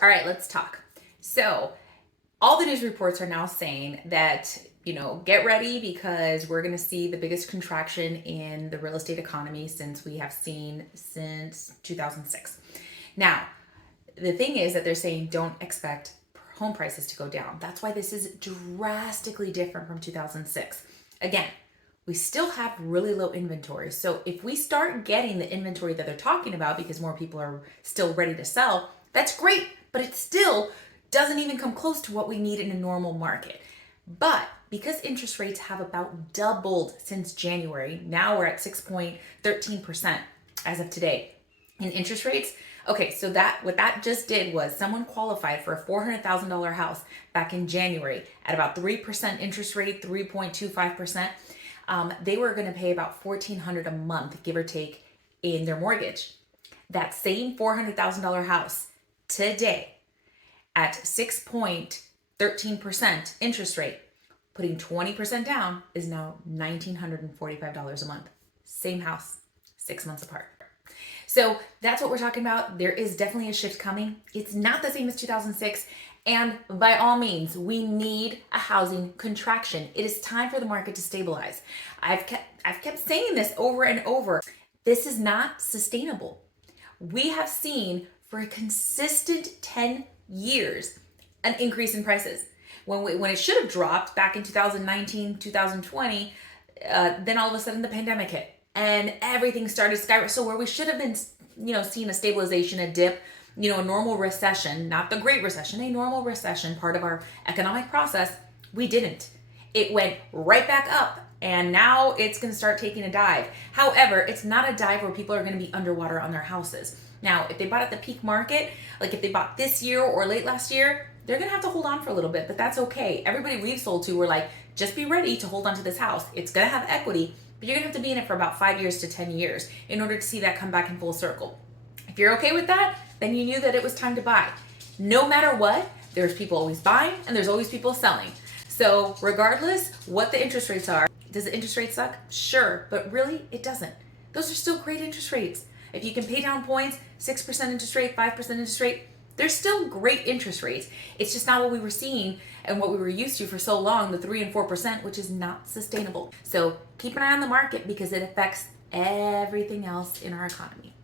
All right, let's talk. So, all the news reports are now saying that, get ready because we're going to see the biggest contraction in the real estate economy since we have seen since 2006. Now, the thing is that they're saying don't expect home prices to go down. That's why this is drastically different from 2006. Again, we still have really low inventory. So if we start getting the inventory that they're talking about because more people are still ready to sell, that's great, but it still doesn't even come close to what we need in a normal market. But because interest rates have about doubled since January, now we're at 6.13% as of today in interest rates. Okay, so what that just did was someone qualified for a $400,000 house back in January at about 3% interest rate, 3.25%. They were going to pay about $1,400 a month, give or take, in their mortgage. That same $400,000 house today at 6.13% interest rate, putting 20% down, is now $1,945 a month. Same house, 6 months apart. So that's what we're talking about. There is definitely a shift coming. It's not the same as 2006. And by all means, we need a housing contraction. It is time for the market to stabilize. I've kept saying this over and over. This is not sustainable. We have seen for a consistent 10 years an increase in prices. When it should have dropped back in 2019, 2020, then all of a sudden the pandemic hit and everything started skyrocketing. So where we should have been, seeing a stabilization, a dip, a normal recession, not the Great Recession, a normal recession, part of our economic process, we didn't. It went right back up and now it's going to start taking a dive. However, it's not a dive where people are going to be underwater on their houses. Now, if they bought at the peak market, like if they bought this year or late last year, they're going to have to hold on for a little bit, but that's okay. Everybody we've sold to were like, just be ready to hold on to this house. It's going to have equity, but you're going to have to be in it for about 5 years to 10 years in order to see that come back in full circle. If you're okay with that, then you knew that it was time to buy. No matter what, there's people always buying and there's always people selling. So regardless what the interest rates are, does the interest rate suck? Sure, but really it doesn't. Those are still great interest rates. If you can pay down points, 6% interest rate, 5% interest rate, they're still great interest rates. It's just not what we were seeing and what we were used to for so long, the 3 and 4%, which is not sustainable. So keep an eye on the market because it affects everything else in our economy.